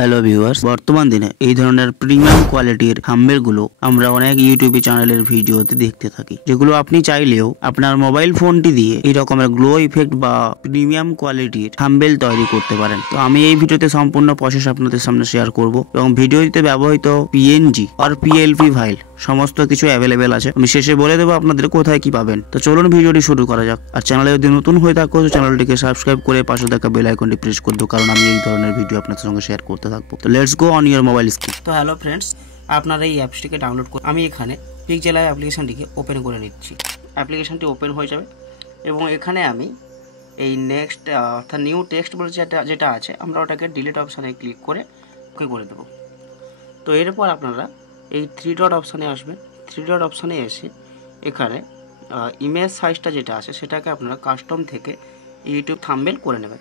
Hello viewers, বর্তমান দিনে এই ধরনের প্রিমিয়াম কোয়ালিটির থাম্বনেল গুলো আমরা অনেক ইউটিউব চ্যানেলের ভিডিওতে দেখতে থাকি, যেগুলো আপনি চাইলেও আপনার মোবাইল ফোনটি দিয়ে এই রকমের গ্লো ইফেক্ট বা প্রিমিয়াম কোয়ালিটির থাম্বনেল তৈরি করতে পারেন। তো আমি এই ভিডিওতে সম্পূর্ণ প্রসেস আপনাদের সামনে শেয়ার করব এবং ভিডিওতে ব্যবহৃত পিএনজি আর পিএলপি ফাইল সমস্ত কিছু অ্যাভেলেবেল আছে। আমি শেষে বলে দেবো আপনাদের কোথায় কি পাবেন। তো চলুন ভিডিওটি শুরু করা যাক। আর চ্যানেলে যদি নতুন হয়ে থাকো তো চ্যানেলটিকে সাবস্ক্রাইব করে পাশে থাকা বেল আইকনটি প্রেস করে দাও, কারণ আমি এই ধরনের ভিডিও আপনাদের সঙ্গে শেয়ার করতে থাকবো। তো let's go on your mobile screen. তো হ্যালো ফ্রেন্ডস, আপনারা এই অ্যাপসটিকে ডাউনলোড করে আমি এখানে পিক্সেলাই অ্যাপ্লিকেশনটিকে ওপেন করে নিচ্ছি। অ্যাপ্লিকেশনটি ওপেন হয়ে যাবে এবং এখানে আমি এই নেক্সট অর্থাৎ নিউ টেক্সট বলে যেটা আছে আমরা ওটাকে ডিলিট অপশানে ক্লিক করে ওকে করে দেবো। তো এরপর আপনারা এই থ্রি ডট অপশানে আসবেন। থ্রি ডট অপশানে এসে এখানে ইমেজ সাইজটা যেটা আছে সেটাকে আপনারা কাস্টম থেকে ইউটিউব থাম্বনেল করে নেবেন,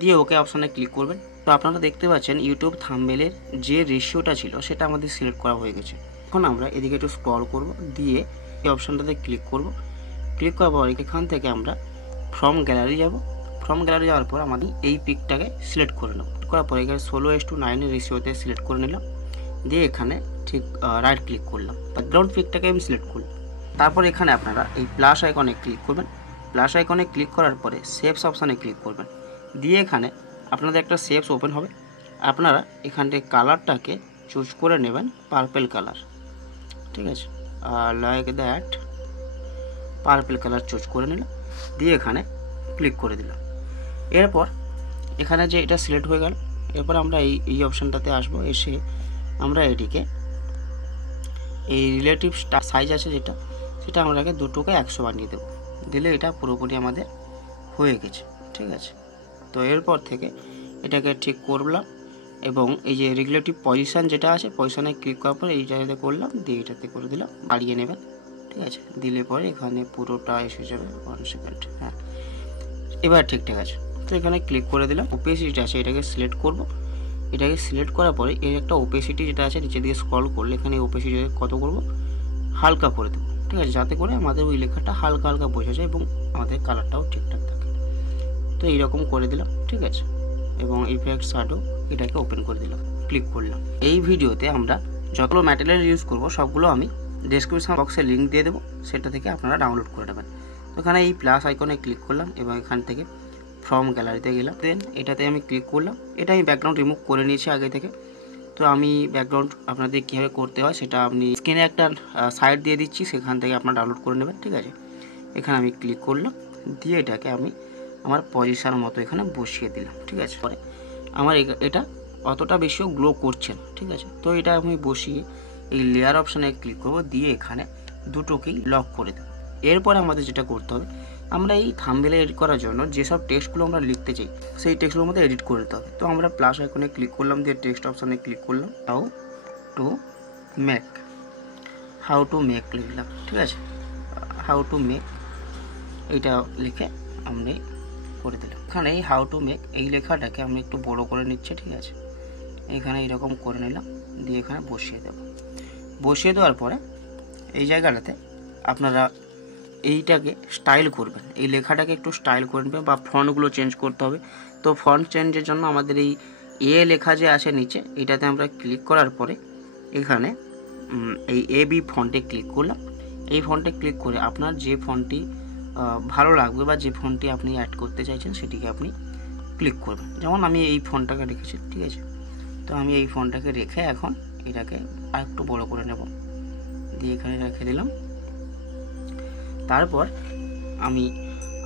দিয়ে ওকে অপশানে ক্লিক করবেন। তো আপনারা দেখতে পাচ্ছেন ইউটিউব থাম্বনেলের যে রেশিওটা ছিল সেটা আমাদের সিলেক্ট করা হয়ে গেছে। এখন আমরা এদিকে একটু স্ক্রল করব, দিয়ে এই অপশানটাতে ক্লিক করব। ক্লিক করার পর এখান থেকে আমরা ফ্রম গ্যালারি যাব। ফ্রম গ্যালারি যাওয়ার পর আমাদের এই পিকটাকে সিলেক্ট করে নেব। করার পর এখানে 16:9 রেশিওতে সিলেক্ট করে নিলাম, দিয়ে এখানে ঠিক রাইট ক্লিক করলাম, ব্যাকগ্রাউন্ড পিকটাকে আমি সিলেক্ট করলাম। তারপর এখানে আপনারা এই প্লাস আইকনে ক্লিক করবেন। প্লাস আইকনে ক্লিক করার পরে শেপস অপশানে ক্লিক করবেন, দিয়ে এখানে আপনাদের একটা শেপস ওপেন হবে। আপনারা এখান থেকে কালারটাকে চুজ করে নেবেন পার্পেল কালার, ঠিক আছে, like that purple colour choose করে নিলাম, দিয়ে এখানে ক্লিক করে দিলাম। এরপর এখানে যে এটা সিলেক্ট হয়ে গেল, এরপর আমরা এই অপশানটাতে আসবো। এসে আমরা এটিকে এই রিলেটিভ সাইজ আছে সেটা আমরাকে দুটোকে 100 বানিয়ে দেবো। দিলে এটা পুরোপুরি আমাদের হয়ে গেছে, ঠিক আছে। তো এরপর থেকে এটাকে ঠিক করলাম এবং এই যে রিলেটিভ পজিশান যেটা আছে পজিশানে ক্লিক করার পর এই জায়গাতে করলাম, দিয়ে এটাতে করে দিলাম, বাড়িয়ে নেবেন, ঠিক আছে। দিলে পরে এখানে পুরোটা এসে যাবে। 1 সেকেন্ড, হ্যাঁ, এবার ঠিকঠাক আছে। তো এখানে ক্লিক করে দিলাম। ওপেসিটি আছে এটাকে সিলেক্ট করব। এটাকে সিলেক্ট করার পরে এর একটা ওপেসিটি যেটা আছে নিচে দিকে স্ক্রল করলে এখানে ওপেসিটি কত করব, হালকা করে দেবো, ঠিক আছে, যাতে করে আমাদের ওই লেখাটা হালকা হালকা বোঝা যায় এবং আমাদের কালারটাও ঠিকঠাক থাকে। তো এইরকম করে দিলাম, ঠিক আছে, এবং ইফেক্ট শ্যাডো এটাকে ওপেন করে দিলাম, ক্লিক করলাম। এই ভিডিওতে আমরা যতগুলো ম্যাটেরিয়াল ইউজ করব সবগুলো আমি ডেসক্রিপশন বক্সে লিঙ্ক দিয়ে দেবো, সেটা থেকে আপনারা ডাউনলোড করে নেবেন। তো এখানে এই প্লাস আইকনে ক্লিক করলাম এবং এখান থেকে ফ্রম গ্যালারিতে গেলাম, দেন এটাতে আমি ক্লিক করলাম। এটা আমি ব্যাকগ্রাউন্ড রিমুভ করে নিয়েছি আগে থেকে। তো আমি ব্যাকগ্রাউন্ড আপনাদের কীভাবে করতে হয় সেটা আপনি স্ক্রিনে একটা সাইট দিয়ে দিচ্ছি, সেখান থেকে আপনারা ডাউনলোড করে নেবেন, ঠিক আছে। এখানে আমি ক্লিক করলাম, দিয়ে এটাকে আমি আমার পজিশন মতো এখানে বসিয়ে দিলাম, ঠিক আছে। পরে আমার এটা অতটা বেশিও গ্লো করছে না, ঠিক আছে। তো এটা আমি বসিয়ে এই লেয়ার অপশানে ক্লিক করব, দিয়ে এখানে দুটোকেই লক করে দেব। এরপরে আমাদের যেটা করতে হবে, আমরা এই থাম্বনেল এডিট করার জন্য যেসব টেক্সটগুলো আমরা লিখতে চাই সেই টেক্সটগুলোর মধ্যে এডিট করে দিতে হবে। তো আমরা প্লাস আইকনে ক্লিক করলাম, দিয়ে টেক্সট অপশানে ক্লিক করলাম, হাউ টু মেক লিখলাম, ঠিক আছে। হাউ টু মেক এইটা লিখে আমি করে দিলাম। এখানে এই হাউ টু মেক এই লেখাটাকে আমি একটু বড় করে নিচ্ছি, ঠিক আছে। এখানে এইরকম করে নিলাম, দিয়ে এখানে বসিয়ে দেব। বসিয়ে দেওয়ার পরে এই জায়গাটাতে আপনারা এইটাকে স্টাইল করবেন, এই লেখাটাকে একটু স্টাইল করবেন বা ফন্টগুলো চেঞ্জ করতে হবে। তো ফন্ট চেঞ্জের জন্য আমাদের এই লেখা যে আছে নিচে, এটাতে আমরা ক্লিক করার পরে এখানে এই বি ফন্টে ক্লিক করলাম। এই ফন্টে ক্লিক করে আপনার যে ফন্টটি ভালো লাগবে বা যে ফন্টটি আপনি অ্যাড করতে চাইছেন সেটিকে আপনি ক্লিক করবেন। যেমন আমি এই ফন্টটাকে রেখেছি, ঠিক আছে। তো আমি এই ফন্টটাকে রেখে এখন এটাকে আর একটু বড় করে নেব, দিয়ে এখানে রেখে দিলাম। তারপর আমি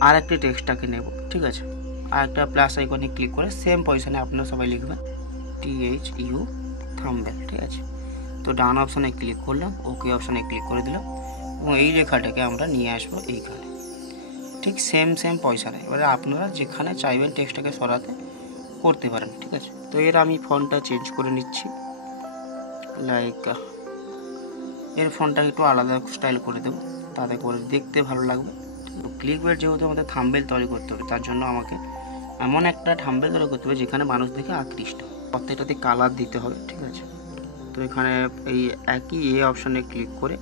আর একটি টেক্সটটাকে নেব, ঠিক আছে। আর একটা প্লাস আইকনে ক্লিক করে সেম পজিশনে আপনারা সবাই লিখবেন THU থাম্বনেল, ঠিক আছে। তো ডান অপশানে ক্লিক করলাম, ওকে অপশানে ক্লিক করে দিলাম এবং এই লেখাটাকে আমরা নিয়ে আসবো এইখানে, ঠিক সেম পজিশনে। এবারে আপনারা যেখানে চাইবেন টেক্সটটাকে সরাতে করতে পারেন, ঠিক আছে। তো এর আমি ফন্টটা চেঞ্জ করে নিচ্ছি, লাইক এর ফন্টটা একটু আলাদা স্টাইল করে দেবো, তাতে করে দেখতে ভালো লাগবে। ক্লিকবেট যেহেতু আমাদের থাম্বনেল তৈরি করতে হবে, তার জন্য আমাকে এমন একটা থাম্বনেল তৈরি করতে হবে যেখানে মানুষ দেখে আকৃষ্ট, প্রত্যেকটাতে কালার দিতে হবে, ঠিক আছে। তো এখানে এই একই অপশানে ক্লিক করে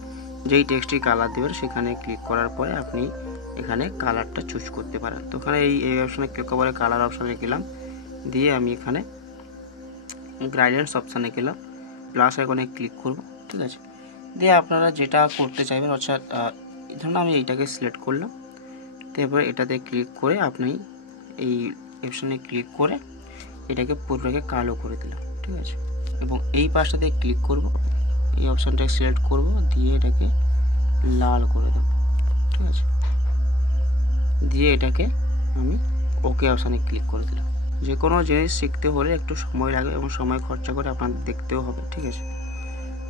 যেই টেক্সটটি কালার দেবেন সেখানে ক্লিক করার পরে আপনি এখানে কালারটা চুজ করতে পারেন। তো এখানে এই অপশানে ক্লিক করার পরে কালার অপশানে গেলাম, দিয়ে আমি এখানে গাইডেন্স অপশানে গেলাম, প্লাস আইকনে ক্লিক করব, ঠিক আছে। দিয়ে আপনারা যেটা করতে চাইবেন, অর্থাৎ ধরুন আমি এইটাকে সিলেক্ট করলাম, তারপরে এটাতে ক্লিক করে আপনি এই অপশানে ক্লিক করে এটাকে পুরোটাকে কালো করে দিলাম, ঠিক আছে। এবং এই পাশটাতে ক্লিক করব, এই অপশানটাকে সিলেক্ট করব, দিয়ে এটাকে লাল করে দেব, ঠিক আছে। দিয়ে এটাকে আমি ওকে অপশানে ক্লিক করে দিলাম। যে কোনো জিনিস শিখতে হলে একটু সময় লাগে এবং সময় খরচা করে আপনাদের দেখতেও হবে, ঠিক আছে,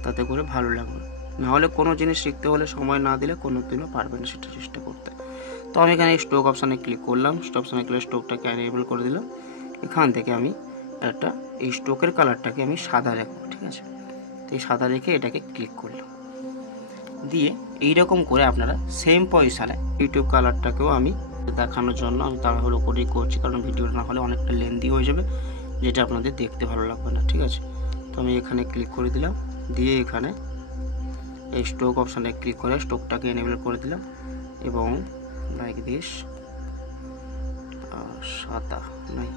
তাতে করে ভালো লাগবে। নাহলে কোনো জিনিস শিখতে হলে সময় না দিলে কোনো দিনও পারবেন না সেটা চেষ্টা করতে। তো আমি এখানে স্ট্রোক অপশানে ক্লিক করলাম, স্ট্রোক অপশানে ক্লিক স্ট্রোকটাকে এনেবল করে দিলাম। এখান থেকে আমি একটা এই স্ট্রোকের কালারটাকে আমি সাদা রাখবো, ঠিক আছে। তো এই সাদা রেখে এটাকে ক্লিক করলাম। দিয়ে এইরকম করে আপনারা সেম পজিশানে ইউটিউব কালারটাকেও আমি দেখানোর জন্য আমি তাড়াহুড়ো করেই করছি, কারণ ভিডিওটা না হলে অনেকটা লেন্দি হয়ে যাবে, যেটা আপনাদের দেখতে ভালো লাগবে না, ঠিক আছে। তো আমি এখানে ক্লিক করে দিলাম, দিয়ে এখানে এই স্ট্রোক অপশানে ক্লিক করে স্ট্রোকটাকে এনেবল করে দিলাম এবং লাইক দিস সাদা নয়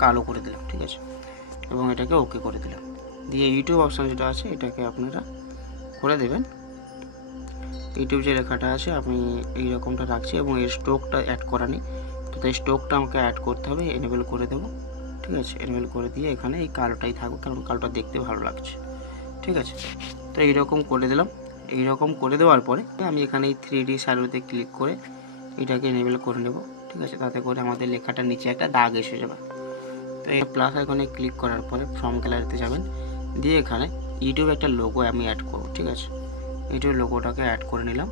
কালো করে দিলাম, ঠিক আছে। এবং এটাকে ওকে করে দিলাম। দিয়ে ইউটিউব অপশান যেটা আছে এটাকে আপনারা করে দেবেন। ইউটিউব যে লেখাটা আছে আমি এই রকমটা রাখছি এবং এর স্ট্রোকটা অ্যাড করা নেই, তো তাই স্ট্রোকটা আমাকে অ্যাড করতে হবে, এনেবল করে দেবো, ঠিক আছে। এনেবল করে দিয়ে এখানে এই কালোটাই থাকবে, কারণ কালোটা দেখতে ভালো লাগছে, ঠিক আছে। তো এইরকম করে দিলাম। এইরকম করে দেওয়ার পরে আমি এখানে এই 3D শ্যাডোতে ক্লিক করে এটাকে এনেবল করে নেব, ঠিক আছে। তাতে করে আমাদের লেখাটার নিচে একটা দাগ এসে যাবে। তো এই প্লাস আইকনে ক্লিক করার পরে ফ্রম গ্যালারিতে যাবেন, দিয়ে এখানে ইউটিউব একটা লোগো আমি অ্যাড করব, ঠিক আছে। ইউটিউব লোগোটাকে অ্যাড করে নিলাম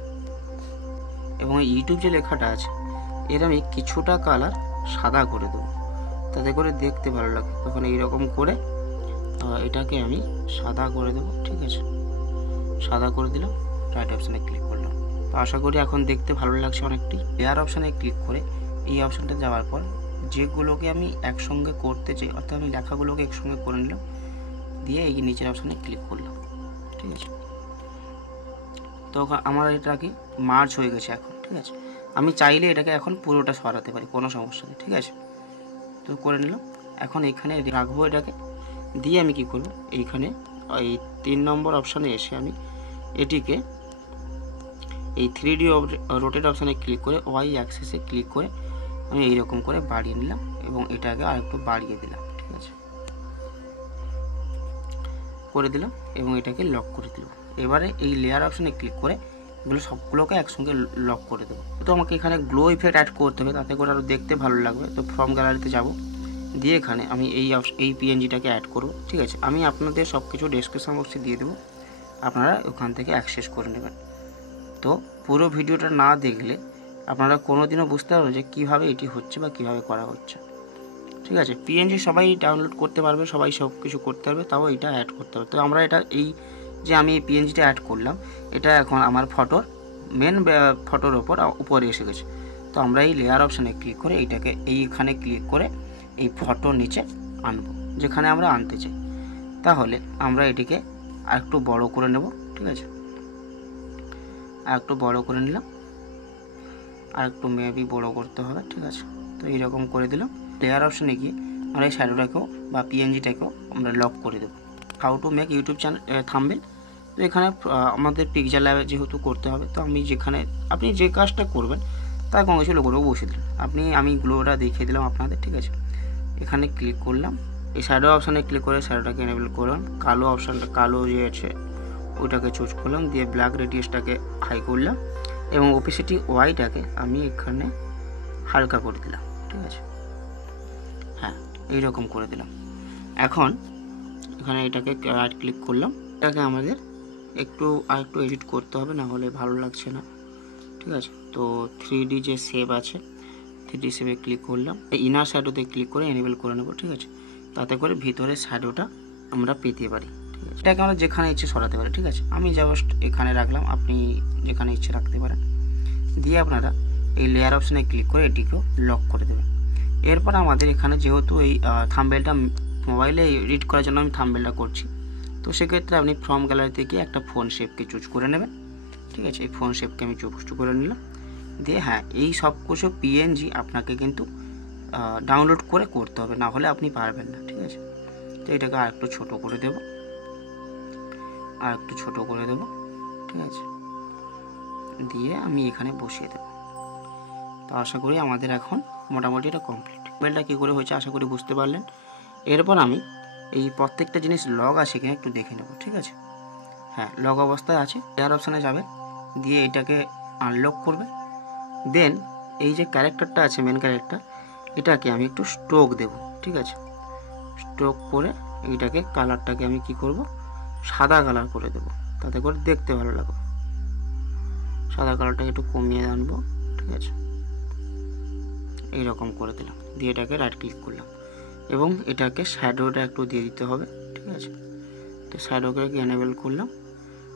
এবং ইউটিউব যে লেখাটা আছে এর আমি কিছুটা কালার সাদা করে দেবো, তাতে করে দেখতে ভালো লাগে। তখন এইরকম করে এটাকে আমি সাদা করে দেবো, ঠিক আছে। সাদা করে দিলাম, রাইট অপশানে ক্লিক করলাম। তো আশা করি এখন দেখতে ভালো লাগছে অনেকটি। লেয়ার অপশানে ক্লিক করে এই অপশানটা যাওয়ার পর যেগুলোকে আমি একসঙ্গে করতে চাই, অর্থাৎ আমি লেখাগুলোকে একসঙ্গে করে নিলাম, দিয়ে এই নিচের অপশানে ক্লিক করলাম, ঠিক আছে। তো আমার এটা কি মার্জ হয়ে গেছে এখন, ঠিক আছে। আমি চাইলে এটাকে এখন পুরোটা সরাতে পারি, কোনো সমস্যা নেই, ঠিক আছে। তো করে নিলাম। এখন এখানে রাখবো এটাকে, দিয়ে আমি কি করব, এইখানে এই 3 নম্বর অপশানে এসে আমি এটিকে এই 3D রোটেট অপশানে ক্লিক করে ওয়াই অ্যাক্সিসে ক্লিক করে আমি এইরকম করে বাড়িয়ে নিলাম এবং এটাকে আর একটু বাড়িয়ে দিলাম, ঠিক আছে, করে দিলাম এবং এটাকে লক করে দিলাম। এবারে এই লেয়ার অপশানে ক্লিক করে এগুলো সবগুলোকে একসঙ্গে লক করে দেবো। তো আমাকে এখানে গ্লো ইফেক্ট অ্যাড করতে হবে, তাতে করে আরও দেখতে ভালো লাগবে। তো ফ্রম গ্যালারিতে যাব, দিয়ে এখানে আমি এই পিএনজিটাকে অ্যাড করব, ঠিক আছে। আমি আপনাদের সব কিছু ডেসক্রিপশন বক্সে দিয়ে দেবো, আপনারা ওখান থেকে অ্যাক্সেস করে নেবেন। তো পুরো ভিডিওটা না দেখলে আপনারা কোনোদিনও বুঝতে পারবেন যে কীভাবে এটি হচ্ছে বা কীভাবে করা হচ্ছে, ঠিক আছে। পিএনজি সবাই ডাউনলোড করতে পারবে, সবাই সব কিছু করতে পারবে, তাও এটা অ্যাড করতে হবে। তো আমরা এটা এই যে আমি এই পিএনজিটা অ্যাড করলাম, এটা এখন আমার ফটোর মেন ফটোর উপরে এসে গেছে। তো আমরা এই লেয়ার অপশানে ক্লিক করে এইটাকে এইখানে ক্লিক করে এই ফটোর নিচে আনবো, যেখানে আমরা আনতে চাই। তাহলে আমরা এটিকে আরেকটু বড় করে নেব, ঠিক আছে। আরেকটু বড় করে নিলাম, আরেকটু মেবি বড় করতে হবে, ঠিক আছে। তো এইরকম করে দিলাম। লেয়ার অপশানে গিয়ে আমরা এই শ্যাডোটাকেও বা পিএনজিটাকেও আমরা লক করে দেবো। How to make YouTube channel thumbnail. তো এখানে আমাদের পিকচার ল্যাবে যেহেতু করতে হবে, তো আমি যেখানে আপনি যে কাজটা করবেন তার কোনো কিছু লোগোটাও বসিয়ে দিলাম। আমি গ্লোটা দেখিয়ে দিলাম আপনাদের, ঠিক আছে। এখানে ক্লিক করলাম, এই শ্যাডো অপশানে ক্লিক করে শ্যাডোটাকে এনেবল করলাম, কালো যে আছে ওইটাকে চুজ করলাম, দিয়ে ব্ল্যাক রেডিয়াসটাকে হাই করলাম এবং ওপিসিটি ওয়াইটাকে আমি এখানে হালকা করে দিলাম, ঠিক আছে। হ্যাঁ, এইরকম করে দিলাম। এখন এখানে এটাকে রাইট ক্লিক করলাম, এটাকে আমাদের আরেকটু এডিট করতে হবে, না হলে ভালো লাগছে না, ঠিক আছে। তো 3D যে সেভ আছে 3D সেভে ক্লিক করলাম, ইনার শ্যাডোতে ক্লিক করে এনেবল করে নেব, ঠিক আছে। তাতে করে ভিতরে শ্যাডোটা আমরা পেতে পারি, ঠিক আছে। এটাকে আমরা যেখানে ইচ্ছে সরাতে পারি, ঠিক আছে। আমি জাস্ট এখানে রাখলাম, আপনি যেখানে ইচ্ছে রাখতে পারেন। দিয়ে আপনারা এই লেয়ার অপশানে ক্লিক করে এটিকেও লক করে দেবেন। এরপর আমাদের এখানে যেহেতু এই থাম্বনেলটা মোবাইলে এডিট করার জন্য আমি থাম্বনেলটা করছি, তো সেক্ষেত্রে আপনি ফ্রম গ্যালারিতে গিয়ে একটা ফোন শেপকে চুজ করে নেবেন, ঠিক আছে। এই ফোন শেপকে আমি চুজ করে নিলাম। দিয়ে হ্যাঁ, এই সব কিছু পিএনজি আপনাকে কিন্তু ডাউনলোড করে করতে হবে, না হলে আপনি পারবেন না, ঠিক আছে। তো এটাকে আর একটু ছোট করে দেব, ঠিক আছে, দিয়ে আমি এখানে বসিয়ে দেব। তো আশা করি আমাদের এখন মোটামুটি এটা কমপ্লিট। থাম্বনেলটা কী করে হয়েছে আশা করি বুঝতে পারলেন। এরপর আমি এই প্রত্যেকটা জিনিস লগ আছে কিনা একটু দেখে নেব, ঠিক আছে। হ্যাঁ, লগ অবস্থায় আছে। এয়ার অপশানে যাবে, দিয়ে এটাকে আনলক করবে। দেন এই যে ক্যারেক্টারটা আছে, মেন ক্যারেক্টার, এটাকে আমি একটু স্ট্রোক দেব, ঠিক আছে। স্ট্রোক করে এইটাকে কালারটাকে আমি কি করব, সাদা কালার করে দেব, তাতে করে দেখতে ভালো লাগবে। সাদা কালারটাকে একটু কমিয়ে আনবো, ঠিক আছে, এইরকম করে দিলাম। দিয়ে এটাকে রাইট ক্লিক করলাম এবং এটাকে শ্যাডোটা একটু দিয়ে দিতে হবে, ঠিক আছে। তো শ্যাডোকে এনেবেল করলাম।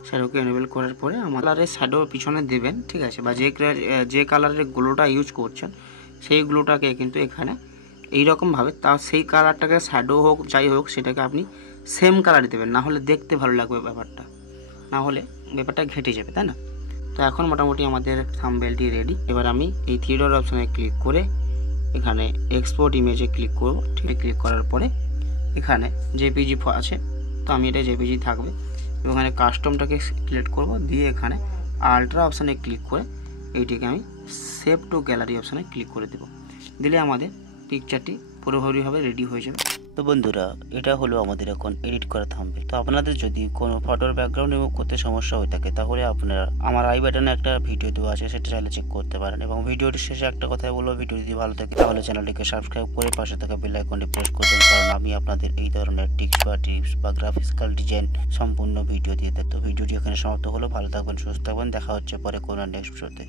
শ্যাডোকে এনেবেল করার পরে আমার কালারের শ্যাডো পিছনে দেবেন, ঠিক আছে, বা যে কালারের গ্লোটা ইউজ করছেন সেই গ্লোটাকে কিন্তু এখানে এইরকমভাবে সেই কালারটাকে শ্যাডো হোক যাই হোক সেটাকে আপনি সেম কালার দেবেন, না হলে দেখতে ভালো লাগবে ব্যাপারটা, না হলে ব্যাপারটা ঘেটে যাবে, তাই না। তো এখন মোটামুটি আমাদের থাম্বনেলটি রেডি। এবার আমি এই থ্রি ডট অপশানে ক্লিক করে এখানে এক্সপোর্ট ইমেজে ক্লিক করব। ঠিক আছে, ক্লিক করার পরে এখানে জেপিজি আছে, তো আমি এটা জেপিজি থাকবে। এবং এখানে কাস্টমটাকে সিলেক্ট করব, দিয়ে এখানে আলট্রা অপশানে ক্লিক করে এইটিকে আমি সেভ টু গ্যালারি অপশানে ক্লিক করে দেব। দিলে আমাদের পিকচারটি পুরোপুরিভাবে রেডি হয়ে যাবে। তো বন্ধুরা, এটা হলো আমাদের এখন এডিট করা থাম্বনেল। তো আপনাদের যদি কোনো ফটোর ব্যাকগ্রাউন্ড রিমুভ করতে সমস্যা হয়ে থাকে তাহলে আপনারা আমার আই বাটনে একটা ভিডিও দেওয়া আছে, সেটা চাইলে চেক করতে পারেন। এবং ভিডিওটির শেষে একটা কথাই বলবো, ভিডিও যদি ভালো থাকে তাহলে চ্যানেলটিকে সাবস্ক্রাইব করে পাশে থাকা বেল আইকনটি প্রেস করবেন, কারণ আমি আপনাদের এই ধরনের টিপস বা গ্রাফিক্যাল ডিজাইন সম্পূর্ণ ভিডিও দিয়ে থাকি। তো ভিডিওটি এখানে সমাপ্ত হলো। ভালো থাকবেন, সুস্থ থাকবেন, দেখা হচ্ছে পরে কোনো নেক্সট ভিডিওতে।